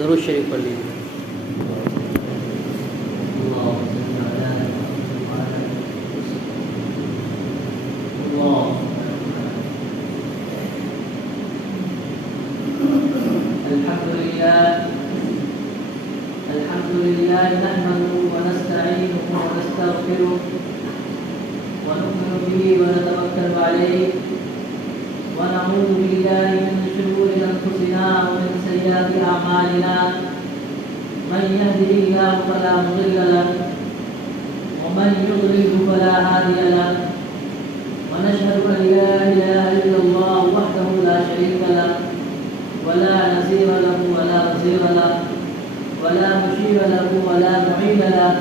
درود شریف پڑھ لیجیے. الحمد لله نحمده ونستعينه ونستغفره ونؤمن به ونتوكل عليه ونعوذ بالله من شرور انفسنا ومن سيئات اعمالنا من يهده الله فلا مضل له ومن يضلل فلا هادي له ونشهد ان لا اله الا الله وحده لا شريك له ولا نظير له ولا وزير له ولا مشير له ولا معين له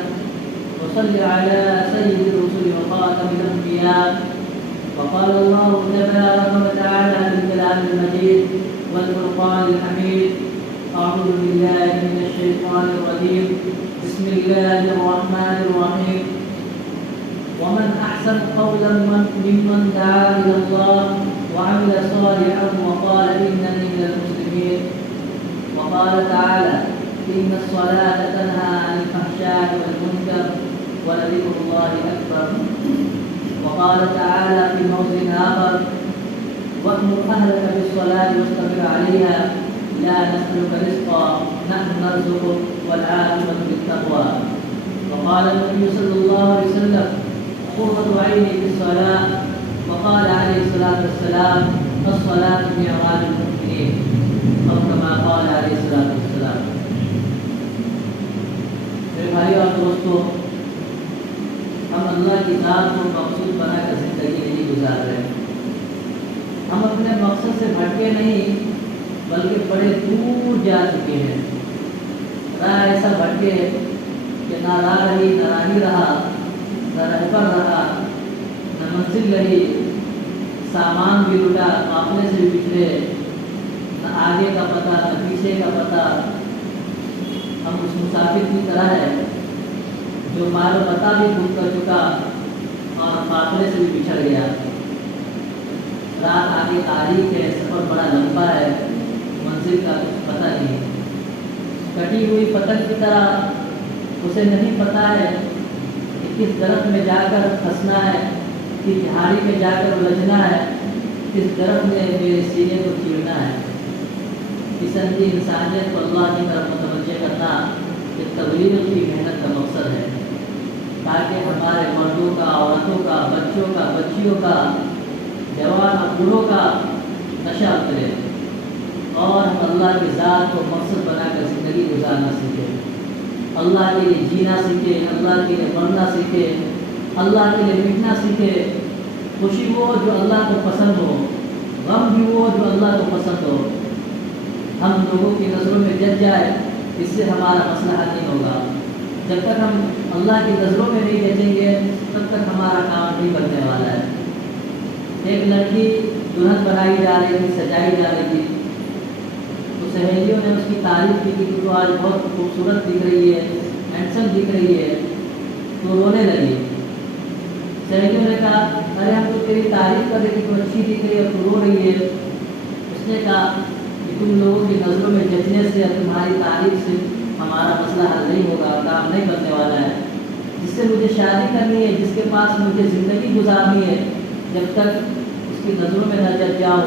وصل على سيد الرسل وخاتم الانبياء. وقال الله تبارك وتعالى في الكلام المجيد والفرقان الحميد: اعوذ بالله من الشيطان الرجيم بسم الله الرحمن الرحيم. ومن احسن قولا ممن دعا الى الله وعمل صالحا وقال انني من المسلمين. وقال تعالى: إن الصلاة تنهى عن الفحشاء والمنكر ولذكر الله أكبر. وقال تعالى في موضع آخر: وأمر أهلك بالصلاة واصطبر عليها لا نسألك رزقا نحن نرزقك والعاقبة للتقوى. وقال النبي صلى الله عليه وسلم: قرة عيني في الصلاة. وقال عليه الصلاة والسلام: الصلاة معراج المؤمنين، أو كما قال عليه الصلاة والسلام. میرے بھائی اور دوستوں، ہم اللہ کی ذات کو مقصود بنا کر زندگی نہیں گزار رہے. ہم اپنے مقصد سے بھٹکے نہیں بلکہ بڑے دور جا چکے ہیں. راہ ایسا بھٹکے کہ نہ راہ رہی نہ راہی رہا، نہ رہبر رہا، نہ منزل رہی. سامان بھی لٹا، قافلے سے بھی بچھڑے، نہ آگے کا پتہ نہ پیچھے کا پتہ. ہم اس مسافر کی طرح ہے جو مال و متاع بھی خود کر چکا اور قافلے سے بھی بچھڑ گیا. رات آگے تاریخ ہے، سفر بڑا لمبا ہے، منزل کا کچھ پتہ نہیں. کٹی ہوئی پتنگ کی طرح اسے نہیں پتہ ہے کہ کس درخت میں جا کر پھنسنا ہے، کس جھاڑی میں جا کر الجھنا ہے، کس درخت میں میرے سینے کو چیرنا ہے. اس اندھی انسانیت کو اللہ کی طرف متوجہ کرنا یہ تبلیغ کی محنت کا مقصد ہے، تاکہ ہمارے مردوں کا، عورتوں کا، بچوں کا، بچیوں کا، جوان اور بوڑھوں کا نشہ اترے اور ہم اللہ کی ذات کو مقصد بنا کر زندگی گزارنا سیکھیں. اللہ کے لیے جینا سیکھیں، اللہ کے لیے مرنا سیکھیں، اللہ کے لیے مٹنا سیکھیں. خوشی وہ جو اللہ کو پسند ہو، غم بھی وہ جو اللہ کو پسند ہو. ہم لوگوں کی نظروں میں جج جائے اس سے ہمارا مسئلہ حل نہیں ہوگا. جب تک ہم اللہ کی نظروں میں نہیں جچیں گے تب تک ہمارا کام نہیں بننے والا ہے. ایک لڑکی دلہن بنائی جا رہی تھی، سجائی جا رہی تھی، تو سہیلیوں نے اس کی تعریف کی کہ تو آج بہت خوبصورت دکھ رہی ہے، ہینڈسم دکھ رہی ہے. تو رونے لگی. سہیلیوں نے کہا: ارے ہم تو تیری تعریف کر رہے کہ تو اچھی دکھ رہی ہے اور تو رو رہی ہے. اس نے کہا: تم لوگوں کی نظروں میں جچنے سے، تمہاری تعریف سے ہمارا مسئلہ حل نہیں ہوگا، کام نہیں بننے والا ہے. جس سے مجھے شادی کرنی ہے، جس کے پاس مجھے زندگی گزارنی ہے، جب تک اس کی نظروں میں نہ جچ جاؤ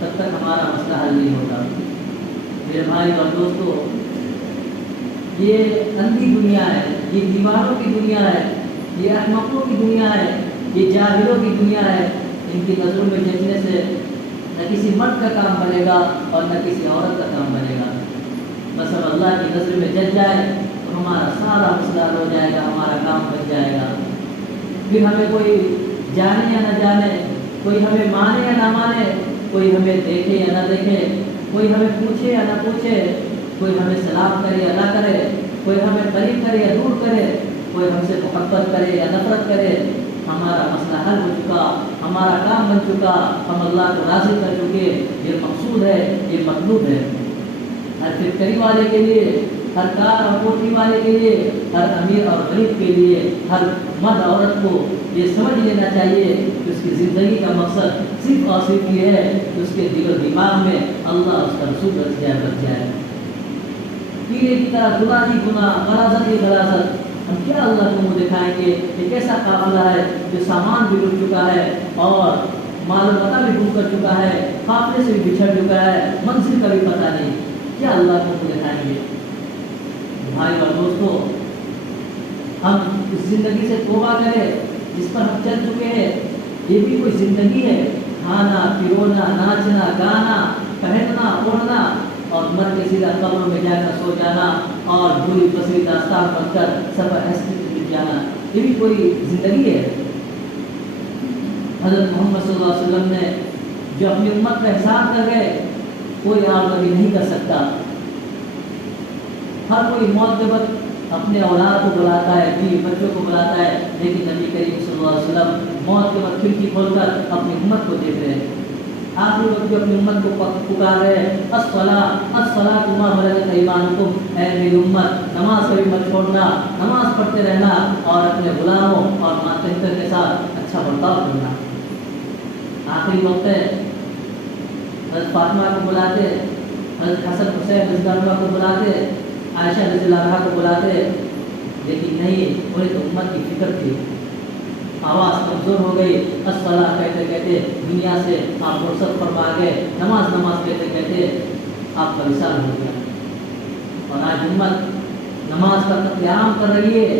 تب تک ہمارا مسئلہ حل نہیں ہوگا. میرے بھائی اور دوستو، یہ اندھی دنیا ہے، یہ دیوانوں کی دنیا ہے، یہ احمقوں کی دنیا ہے، یہ جاہلوں کی دنیا ہے. ان کی نظروں میں جچنے سے نہ کسی مرد کا کام بنے گا اور نہ کسی عورت کا کام بنے گا. بس اب اللہ کی نظر میں جچ جائے تو ہمارا سارا مسئلہ ہو جائے گا، ہمارا کام بن جائے گا. پھر ہمیں کوئی جانے یا نہ جانے، کوئی ہمیں مانے یا نہ مانے، کوئی ہمیں دیکھے یا نہ دیکھے، کوئی ہمیں پوچھے یا نہ پوچھے، کوئی ہمیں سلام کرے یا نہ کرے، کوئی ہمیں قریب کرے یا دور کرے، کوئی ہم سے محبت کرے یا نفرت کرے، ہمارا مسئلہ حل ہو چکا، ہمارا کام بن چکا، ہم اللہ کو راضی کر چکے. یہ مقصود ہے، یہ مطلوب ہے. ہر فکری والے کے لیے، ہر کار اور کوٹھی والے کے لیے، ہر امیر اور غریب کے لیے، ہر مرد عورت کو یہ سمجھ لینا چاہیے کہ اس کی زندگی کا مقصد صرف اور صرف یہ ہے کہ اس کے دل و دماغ میں اللہ اس کا رسول بچ جائے. कीड़े की तरह गुनाह ही गुनाह, गलाजत ही गलाजत। हम क्या अल्लाह को मुँह दिखाएंगे? एक ऐसा काफिला है जो सामान भी लुट चुका है और माल पता भी गुम कर चुका है, काफिले से भी बिछड़ चुका है, मंजिल का भी पता नहीं, क्या अल्लाह को मुँह दिखाएंगे? भाई और दोस्तों, हम इस जिंदगी से तौबा करें जिस पर हम चल चुके हैं। ये भी कोई जिंदगी है? खाना, पिरोना, नाचना, गाना, पहनना, ओढ़ना और मर के सीधा कब्र में जाकर सो जाना और बुरी तस्वीर दास्तान बनकर सब हस्ती मिट जाना, ये भी कोई जिंदगी है? हज़रत मोहम्मद सल्लल्लाहु अलैहि वसल्लम ने जो अपनी उम्मत का एहसान कर गए, कोई और नबी नहीं कर सकता। हर कोई मौत के वक्त अपने औलाद को बुलाता है, बीवी बच्चों को बुलाता है, लेकिन नबी करीम सल्लल्लाहु अलैहि वसल्लम मौत के वक्त खिड़की खोलकर अपनी उम्मत को देख रहे हैं। आखिरी वक्त जो अपनी उम्मत को पुकार रहे हैं, अस्सला तुमा मलकत ईमानुकुम, ऐ मेरी उम्मत, नमाज कभी मत छोड़ना, नमाज पढ़ते रहना और अपने गुलामों और मातहत के साथ अच्छा बर्ताव करना। आखिरी वक्त है, हज़रत फातिमा को बुलाते, हज़रत हसन हुसैन रज़ियल्लाहु को बुलाते, आयशा रज़ियल्लाहु अन्हा को बुलाते, लेकिन नहीं, उन्हें तो उम्मत की फिक्र थी। आवाज़ कमज़ोर हो गई, अस्सला कहते कहते दुनिया से आप फुर्सत फरमा गए, नमाज कहते कहते आपका विशाल हो गया। और आज उम्मत नमाज का क़याम कर रही है,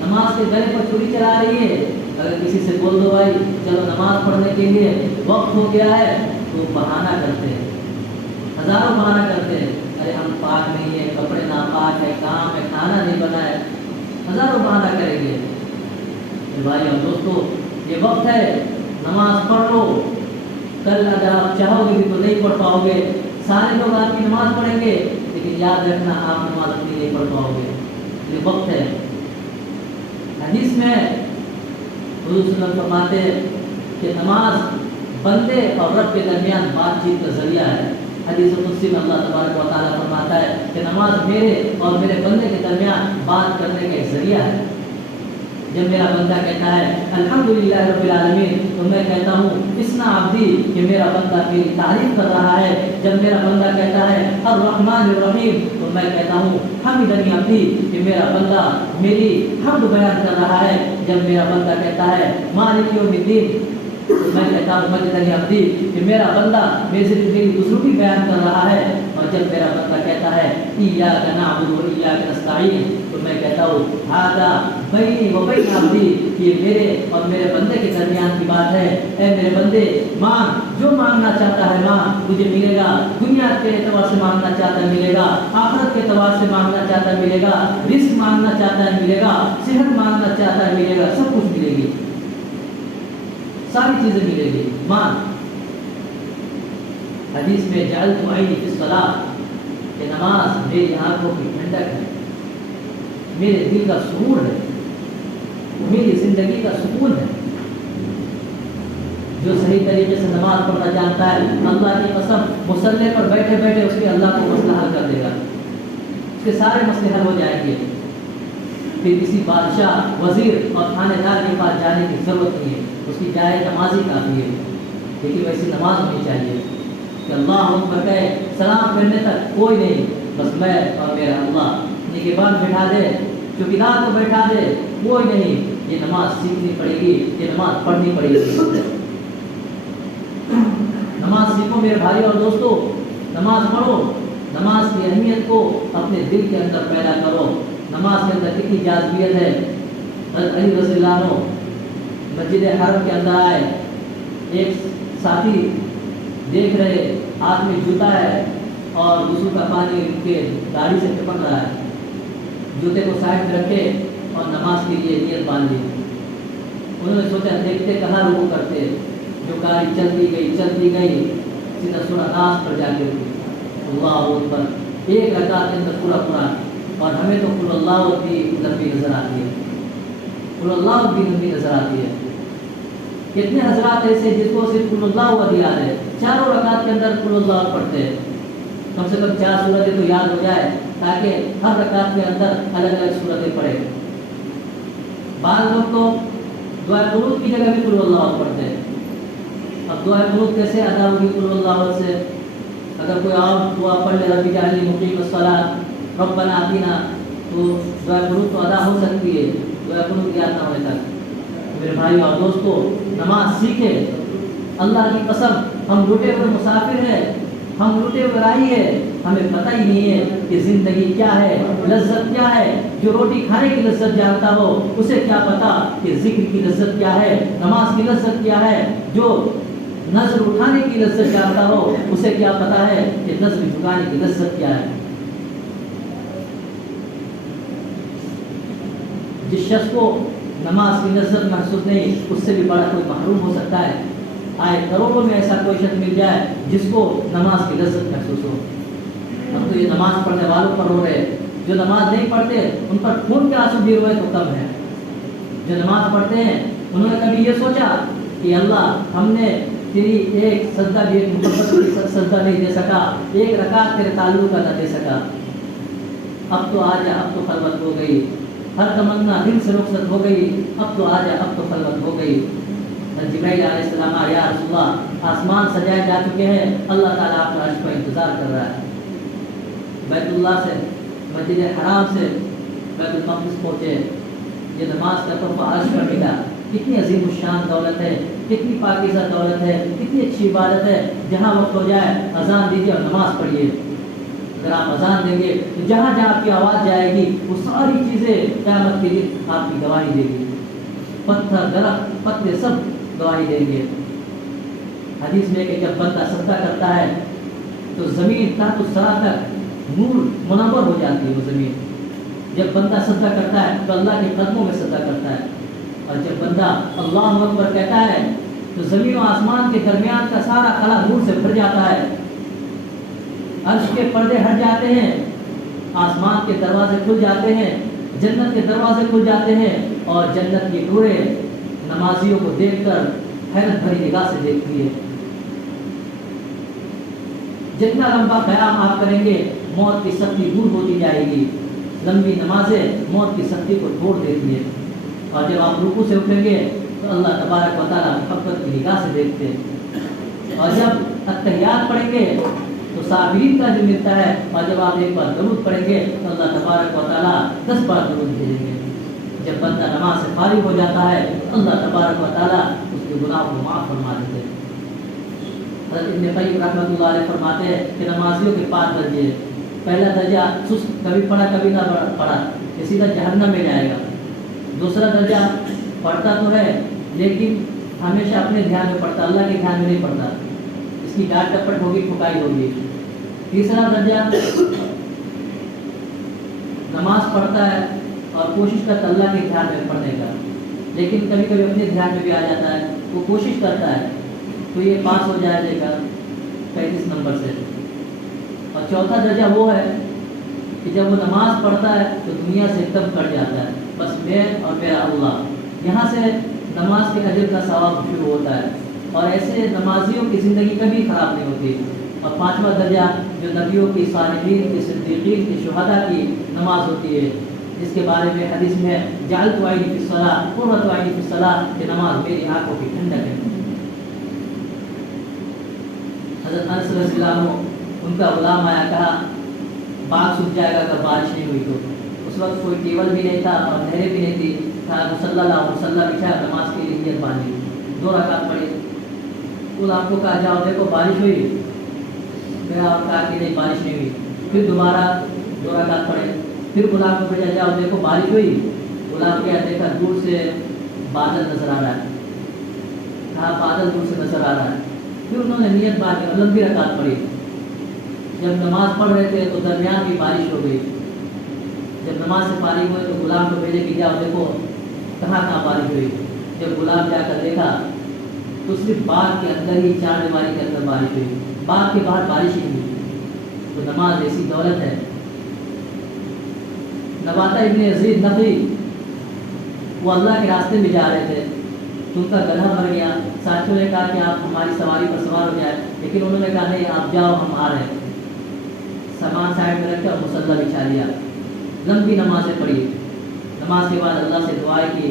नमाज के गले पर छुरी चला रही है। अगर किसी से बोल दो भाई चलो नमाज पढ़ने के लिए वक्त हो गया है, तो बहाना करते हैं, हज़ारों बहाना करते हैं। अरे हम पाक नहीं है, कपड़े नापाक है, काम है, खाना नहीं बना है, हज़ारों बहाना करेंगे। भाई और दोस्तों, ये वक्त है, नमाज पढ़ लो। कल अगर आप चाहोगे भी तो नहीं पढ़ पाओगे। सारे लोग आपकी नमाज पढ़ेंगे, लेकिन याद रखना आप नमाज अपनी नहीं पढ़ पाओगे। ये वक्त है। हदीस में हुज़ूर सल्लल्लाहु अलैहि वसल्लम फरमाते हैं कि नमाज बंदे और रब के दरमियान बातचीत का जरिया है। हदीस कुदसी में अल्लाह तबारक व तआला फरमाता है कि नमाज मेरे और मेरे बंदे के दरमियान बात करने का एक जरिया है। जब मेरा बंदा कहता है अल्हम्दुलिल्लाह रब्बिल आलमीन, तो मैं कहता हूँ इस्ना अब्दी, कि मेरा बंदा मेरी तारीफ कर रहा है। जब मेरा बंदा कहता है अर्रहमानिर रहीम, तो मैं कहता हूँ हमिदनी अब्दी, कि मेरा बंदा मेरी हम्द बयान कर रहा है। जब मेरा बंदा कहता है मालिक यौमिद्दीन, तो मैं कहता हूँ मजदनी अब्दी, कि मेरा बंदा मेरी बुजुर्गी बयान कर रहा है। और जब मेरा बंदा कहता है इय्याका नअबुदु व इय्याका नस्तईन, तो मैं कहता हूँ हादा बैनी व बैन अब्दी, ये मेरे और मेरे बंदे के दरमियान की बात है। ऐ मेरे बंदे, मांग, जो मांगना चाहता है मांग, तुझे मिलेगा। दुनिया के एतबार से मांगना चाहता है मिलेगा, आखिरत के एतबार से मांगना चाहता है मिलेगा, रिस्क मांगना चाहता है मिलेगा, सेहत मांगना चाहता है मिलेगा, सब कुछ मिलेगी, सारी चीजें मिलेगी। मांग। हदीस में जअलतु ऐनी फिस सलाह, कि नमाज मेरी आंखों की ठंडक है, मेरे दिल का सुकून है, मेरी जिंदगी का सुकून है। जो सही तरीके से नमाज पढ़ना जानता है, अल्लाह की कसम मुसल्ले पर बैठे बैठे उसके अल्लाह को मसला हल कर देगा, उसके सारे मसले हल हो जाएंगे। फिर किसी बादशाह, वजीर और थानेदार के पास जाने की जरूरत नहीं है, उसकी जाए नमाजी काफ़ी है। लेकिन वैसी नमाज होनी चाहिए कि अल्लाह अकबर कहे, सलाम करने तक कोई नहीं, बस मैं और मेरा अल्लाह। निगहबान बैठा दे, चौकीदार को बैठा दे, कोई नहीं। ये नमाज सीखनी पड़ेगी, ये नमाज पढ़नी पड़ेगी। नमाज सीखो मेरे भाई और दोस्तों, नमाज पढ़ो, नमाज की अहमियत को अपने दिल के अंदर पैदा करो। नमाज के अंदर कितनी जाज़बियत है। हज़रत अली रज़ियल्लाहु अन्हु मस्जिद हरम के अंदर आए, एक साथी देख रहे हाथ में जूता है और वुज़ू का पानी उनके दाढ़ी से टपक रहा है। जूते को साइड में रखे और नमाज के लिए नियत बांध ली। उन्होंने सोचा देखते कहाँ रुकू करते, जो गाड़ी चलती गई सीधा सूरह नास पर जाके रुकी। अल्लाहु अकबर। एक रकात के अंदर पूरा कुरान, और हमें तो कुल अल्लाहु की लंबी नज़र आती है, कुल अल्लाहु की लंबी नज़र आती है। कितने हजरात ऐसे जिसको सिर्फ कुल अल्लाहु याद है, चारों रकात के अंदर कुल अल्लाहु पढ़ते हैं। कम से कम 4 सूरतें तो याद हो जाए, ताकि हर रकात के अंदर अलग अलग सूरतें पढ़े। बाद लोग तो दुआ कुनूत की जगह भी कुल अल्लाहु पढ़ते हैं। अब दुआ कुनूत कैसे अदा होगी कुल अल्लाहु से? अगर कोई आप दुआ पढ़ ले रब्बी जअलनी मुक़ीमस सलात, रब्बना आतिना, तो दुआ कुनूत तो अदा हो सकती है दुआ कुनूत याद ना होने तक। मेरे भाइयों और दोस्तों, नमाज सीखे। अल्लाह की कसम, हम लुटे हुए मुसाफिर हैं, हम लुटे हुए राही है, हमें पता ही नहीं है कि ज़िंदगी क्या है, लज्जत क्या है। जो रोटी खाने की लज्जत जानता हो उसे क्या पता कि जिक्र की लज्जत क्या है, नमाज की लज्जत क्या है। जो नजर उठाने की लज्जत जानता हो उसे क्या पता है कि नजर झुकाने की लज्जत क्या है। जिस शख्स को नमाज की लज्जत महसूस नहीं, उससे भी बड़ा कोई महरूम हो सकता है। आए करोड़ों में ऐसा कोई शख्स मिल जाए जिसको नमाज की लज्जत महसूस हो। हम तो ये नमाज पढ़ने वालों पर रो रहे, जो नमाज नहीं पढ़ते उन पर खून के आंसू गिर हुए तो कम है। जो नमाज पढ़ते हैं उन्होंने कभी ये सोचा कि अल्लाह हमने तेरी एक सजदा भी, एक मुकद्दस की सजदा नहीं दे सका, एक रकात तेरे ताल्लुक का न दे सका। अब तो आजा, अब तो खलवत हो गई, हर तमन्ना दिल से रुखसत हो गई, अब तो आजा, अब तो खलवत हो गई। जिब्राइल अलैहिस्सलाम आया, या रसूलल्लाह आसमान सजाए जा चुके हैं, अल्लाह ताला आपका अर्श का इंतज़ार कर रहा है। बैतुल्लाह से, मस्जिद हराम से बैतुल मक़दिस पहुँचे, ये नमाज का तोहफा अर्श पर मिला। कितनी अजीम शान दौलत है, कितनी पाकीज़ा दौलत है, कितनी अच्छी इबादत है। जहाँ वक्त हो जाए अजान दीजिए और नमाज पढ़िए। अगर आप अजान देंगे तो जहाँ जहाँ आपकी आवाज़ जाएगी वो सारी चीज़ें क़यामत के दिन आपकी गवाही देगी। पत्थर, दरख्त, पत्ते सब गवाही देंगे। हदीस में कि जब बंदा सजदा करता है तो ज़मीन तहत सरा तक नूर मुनव्वर हो जाती है। वो ज़मीन जब बंदा सजदा करता है तो अल्लाह के कदमों में सजदा करता है, और जब बंदा अल्लाहु अकबर कहता है तो ज़मीन और आसमान के दरमियान का सारा खला नूर से भर जाता है। अर्श के पर्दे हट जाते हैं, आसमान के दरवाजे खुल जाते हैं, जन्नत के दरवाजे खुल जाते हैं, और जन्नत के टूरे नमाजियों को देखकर हैरत भरी निगाह से देखती है। जितना लंबा क़याम आप करेंगे मौत की सख्ती दूर होती जाएगी। लंबी नमाजें मौत की सख्ती को तोड़ देती है। और जब आप रुकू से उठेंगे तो अल्लाह तबारक व तआला मोहब्बत की निगाह से देखते हैं। और जब अत्तहियात पढ़ेंगे तो साबिरीन का जो मिलता है, और जब आप एक बार दरूद पढ़ेंगे तो अल्लाह तबारक व तआला 10 बार दरूद भेजेंगे। जब बंदा नमाज से फारिग हो जाता है अल्लाह तबारक व तआला उसके गुनाह को माफ़ फरमा देते हैं। हज़रत इब्न क़य्यिम रहमतुल्लाह अलैह फरमाते हैं कि नमाजियों के 5 दर्जे। पहला दर्जा सुस्त, कभी पढ़ा कभी ना पढ़ा, ये सीधा जहन्नम में जाएगा। दूसरा दर्जा पढ़ता तो है लेकिन हमेशा अपने ध्यान में पढ़ता, अल्लाह के ध्यान में नहीं पढ़ता, इसकी डांट टपट होगी, ठुकाई होगी। तीसरा दर्जा नमाज पढ़ता है और कोशिश करता अल्लाह के ध्यान में पढ़ने का, लेकिन कभी कभी अपने ध्यान में भी आ जाता है, वो कोशिश करता है तो ये पास हो जाएगा 35 नंबर से। और चौथा दर्जा वो है कि जब वो नमाज पढ़ता है तो दुनिया से एकदम कट जाता है, बस मैं और मेरा अल्लाह। यहाँ से नमाज के अजर का सवाब शुरू होता है, और ऐसे नमाजियों की ज़िंदगी कभी ख़राब नहीं होती। और 5वां दर्जा जो नबियों की, सालिहीन की, सिद्दीक़ीन की, शुहदा की नमाज होती है, जिसके बारे में हदीस में जअल्तु ऐनी फ़ी स्सलाह क़ुर्रतु ऐनी फ़ी स्सलाह, कि नमाज मेरी आँखों की ठंडक है। हज़रत अनस रज़ियल्लाहु अन्हु उनका गुलाम आया, कहा बाग सूख जाएगा अगर बारिश नहीं हुई तो। उस वक्त कोई टेबल भी नहीं था और नहरें भी नहीं थी, था मुसल्ला बिछाया, नमाज के लिए नियत बांधी, 2 रकात पढ़ी। गुलाम को कहा जाओ देखो बारिश हुई, फिर आप कहा कि नहीं बारिश नहीं हुई। फिर दोबारा 2 रकात पढ़े, फिर गुलाम को भेजा जाओ देखो बारिश हुई। गुलाम क्या देखा, दूर से बादल नजर आ रहा है, कहा बादल दूर से नजर आ रहा है। फिर उन्होंने नियत बांधी और लंबी रकात पढ़ी। जब नमाज पढ़ रहे थे तो दरमियान में बारिश हो गई। जब नमाज से फारिग हुए तो गुलाम को भेजे कि जाओ देखो कहाँ कहाँ बारिश हुई। जब गुलाम जाकर देखा तो सिर्फ बाग के अंदर ही, चार दीवारी के अंदर बारिश हुई, बाग के बाहर बारिश ही नहीं हुई। तो नमाज ऐसी दौलत है। नबाता इब्न यज़ीद नक़ी वो अल्लाह के रास्ते में जा रहे थे तो उनका गधा भर गया। साथियों ने कहा कि आप हमारी सवारी पर सवार हो जाए, लेकिन उन्होंने कहा नहीं आप जाओ, हम आ रहे हैं। सामान साइड में रख कर मुसल्ला बिछा लिया, लंबी नमाज़ें पढ़ी। नमाज के बाद अल्लाह से दुआएं की,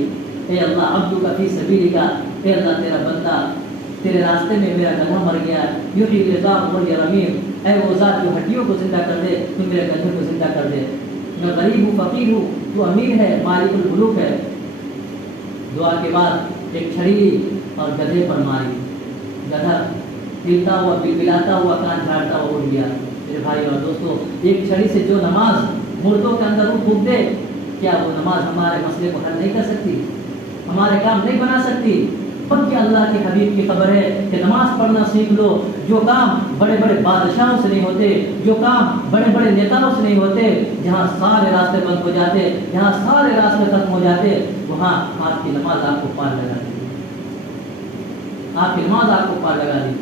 हे अल्लाह अब्दुका फ़ी सबीलिका, हे अल्लाह तेरा बंदा تیرے راستے میں میرا گدھا مر گیا، یحیی العظام وہی رمیم، اے وہ ذات جو ہڈیوں کو زندہ کر دے، تو میرے گدھے کو زندہ کر دے، میں غریب ہوں فقیر ہوں، تو امیر ہے مالک الملوک ہے۔ دعا کے بعد ایک چھڑی لی اور گدھے پر ماری، گدھا ہلتا ہوا بلبلاتا ہوا کان جھاڑتا ہوا اٹھ گیا۔ میرے بھائی اور دوستو، ایک چھڑی سے جو نماز مردوں کے اندر روح پھونک دے، کیا وہ نماز ہمارے مسئلے کو حل نہیں کر سکتی، ہمارے کام نہیں بنا سکتی؟ بلکہ اللہ کے حبیب کی خبر ہے کہ نماز پڑھنا سیکھ لو، جو کام بڑے بڑے بادشاہوں سے نہیں ہوتے، جو کام بڑے بڑے نیتاؤں سے نہیں ہوتے، جہاں سارے راستے بند ہو جاتے، جہاں سارے راستے ختم ہو جاتے، وہاں آپ کی نماز آپ کو پار لگا دی، آپ کی نماز آپ کو پار لگا دی۔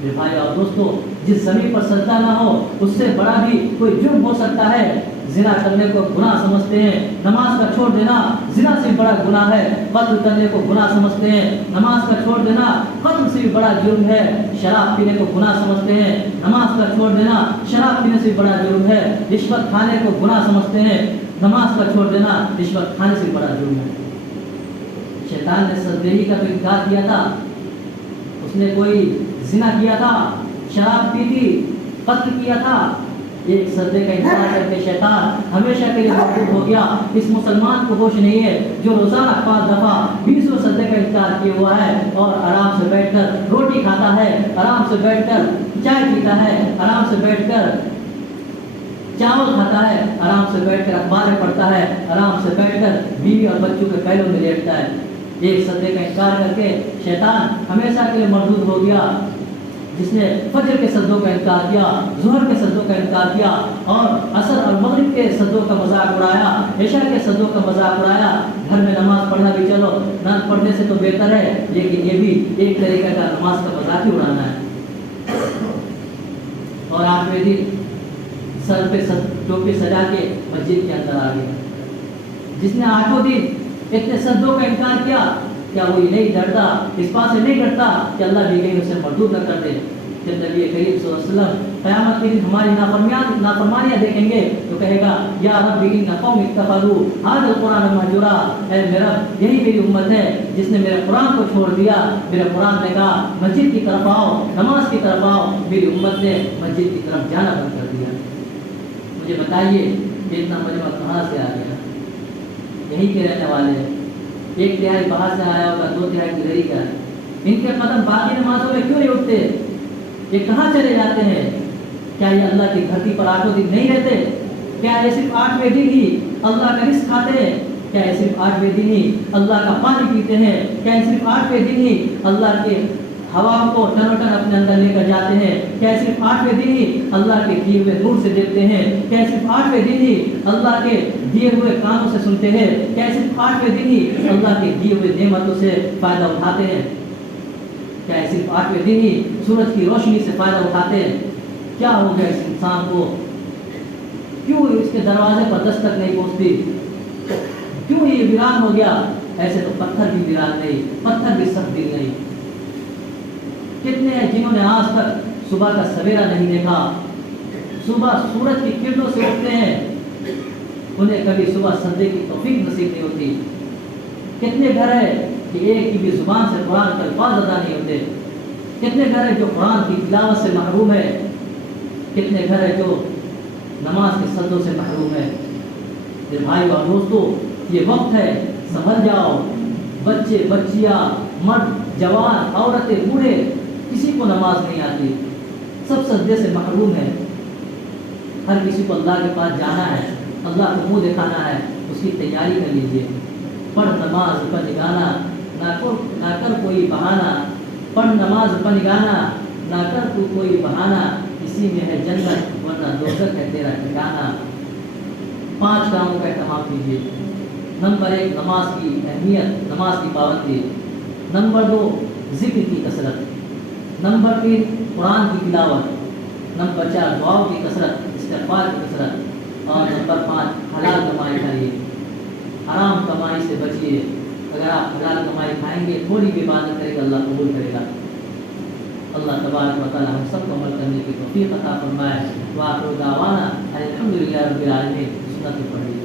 میرے بھائی اور دوستو، جس زمین پر سجدہ نہ ہو اس سے بڑا بھی کوئی جرم ہو سکتا ہے؟ زنا کرنے کو گناہ سمجھتے ہیں، نماز کا چھوڑ دینا زنا سے بڑا گناہ ہے، قتل کرنے کو گناہ سمجھتے ہیں، نماز کا چھوڑ دینا قتل سے بھی بڑا جرم ہے، شراب پینے کو گناہ سمجھتے ہیں، نماز کا چھوڑ دینا شراب پینے سے بڑا جرم ہے، رشوت کھانے کو گناہ سمجھتے ہیں، نماز کا چھوڑ دینا رشوت کھانے سے بڑا جرم ہے۔ شیطان نے سجدے کا تو انکار کیا تھا، اس نے کوئی زنا کیا تھا، شراب پی تھی، قتل کیا تھا، ایک سجدے کا انکار کر کے شیطان ہمیشہ کے لیے محفوظ ہو گیا۔ اس مسلمان کو ہوش نہیں ہے جو روزانہ 5 دفعہ 20 سجدے کا انکار کیا ہوا ہے اور آرام سے بیٹھ کر روٹی کھاتا ہے، آرام سے بیٹھ کر چائے پیتا ہے، آرام سے بیٹھ کر چاول کھاتا ہے، آرام سے بیٹھ کر اخباریں پڑھتا ہے، آرام سے بیٹھ کر بیوی اور بچوں کے پہلوں میں لیٹتا ہے۔ ایک سجدے کا انکار کر کے شیطان ہمیشہ کے لیے مردود ہو گیا۔ جس نے فجر کے سجدوں کا انکار کیا، ظہر کے سجدوں کا انکار کیا اور عصر اور مغرب کے سجدوں کا مذاق اڑایا، عشاء کے سجدوں کا مذاق اڑایا۔ گھر میں نماز پڑھنا بھی چلو نہ پڑھنے سے تو بہتر ہے، لیکن یہ بھی ایک طریقہ کا نماز کا مذاق ہی اڑانا ہے۔ اور 8ویں دن سر پہ ٹوپی سجا کے مسجد کے اندر آ گیا۔ جس نے 8واں دن اتنے سجدوں کا انکار کیا، کیا وہ یہ نہیں ڈرتا، اس بات سے نہیں ڈرتا کہ اللہ بھی کہیں اسے مردود نہ کر دے؟ جب نبی کریم صلی اللہ علیہ وسلم قیامت کے دن ہماری نافرمانیاں دیکھیں گے تو کہے گا یا رب ان قوم اتخذوا ھذا القرآن مہجورا، اے میرا یہی میری امت ہے جس نے میرے قرآن کو چھوڑ دیا۔ میرے قرآن نے کہا مسجد کی طرف آؤ، نماز کی طرف آؤ، میری امت نے مسجد کی طرف جانا بند کر دیا۔ مجھے بتائیے کہ اتنا مجمع کہاں سے آ گیا؟ یہیں کے رہنے والے ہیں، 1/3 باہر سے آیا ہوگا، 2/3 کی گھر کا ہے۔ ان کے قدم باقی نمازوں میں کیوں نہیں اٹھتے؟ یہ کہاں چلے جاتے ہیں؟ کیا یہ اللہ کی دھرتی پر 8 دن نہیں رہتے؟ کیا یہ صرف 8ویں دن ہی اللہ کا رزق کھاتے ہیں؟ کیا یہ صرف 8ویں دن ہی اللہ کا پانی پیتے ہیں؟ کیا یہ صرف 8ویں دن ہی اللہ کے ہوا کو ٹن اپنے اندر لے کر جاتے ہیں؟ کیا صرف 8ویں دن ہی اللہ کے دیے ہوئے نور سے دیکھتے ہیں؟ کیا صرف 8ویں دن ہی اللہ کے دیے ہوئے کانوں سے سنتے ہیں؟ کیا صرف 8ویں دن ہی اللہ کے دیے ہوئے نعمتوں سے فائدہ اٹھاتے ہیں؟ کیا صرف 8ویں دن ہی سورج کی روشنی سے فائدہ اٹھاتے ہیں؟ کیا ہو گیا اس انسان کو؟ کیوں اس کے دروازے پر دستک نہیں پہنچتی؟ کیوں یہ ویران ہو گیا؟ ایسے تو پتھر بھی ویران نہیں، پتھر بھی سخت دل نہیں۔ کتنے ہیں جنہوں نے آج تک صبح کا سویرا نہیں دیکھا، صبح سورج کی کرنوں سے اٹھتے ہیں، انہیں کبھی صبح سجدے کی توفیق نصیب نہیں ہوتی۔ کتنے گھر ہے کہ ایک کی بھی زبان سے قرآن کے الفاظ ادا نہیں ہوتے؟ کتنے گھر ہے جو قرآن کی تلاوت سے محروم ہے؟ کتنے گھر ہے جو نماز کے سجدوں سے محروم ہے؟ میرے بھائی اور دوستو، یہ وقت ہے سنبھل جاؤ۔ بچے بچیاں، مرد جوان، عورتیں بوڑھے، کسی کو نماز نہیں آتی، سب سجدے سے محروم ہے۔ ہر کسی کو اللہ کے پاس جانا ہے، اللہ کو منہ دکھانا ہے، اس کی تیاری کر لیجیے۔ پڑھ نماز پر نگانا، نہ کر کوئی بہانہ، پڑھ نماز پر نگانا، نہ کر تو کوئی بہانہ، اسی میں ہے جنت ورنہ دوزخ ہے تیرا ٹھکانہ۔ 5 کاموں کا اہتمام کیجیے۔ نمبر 1 نماز کی اہمیت، نماز کی پابندی۔ نمبر 2 ذکر کی کثرت۔ نمبر 3 قرآن کی تلاوت۔ نمبر 4 دعاؤں کی کثرت، استغفار کی کثرت۔ اور نمبر 5 حلال کمائی کریے، حرام کمائی سے بچیے۔ اگر آپ حلال کمائی کھائیں گے، تھوڑی بھی عبادت کرے گا، اللہ قبول کرے گا۔ اللہ تبارک و تعالی ہم سب کو عمل کرنے کی توفیق عطا فرمائے۔ وآخر دعوانا الحمدللہ رب العالمین۔ سنت پڑھیے۔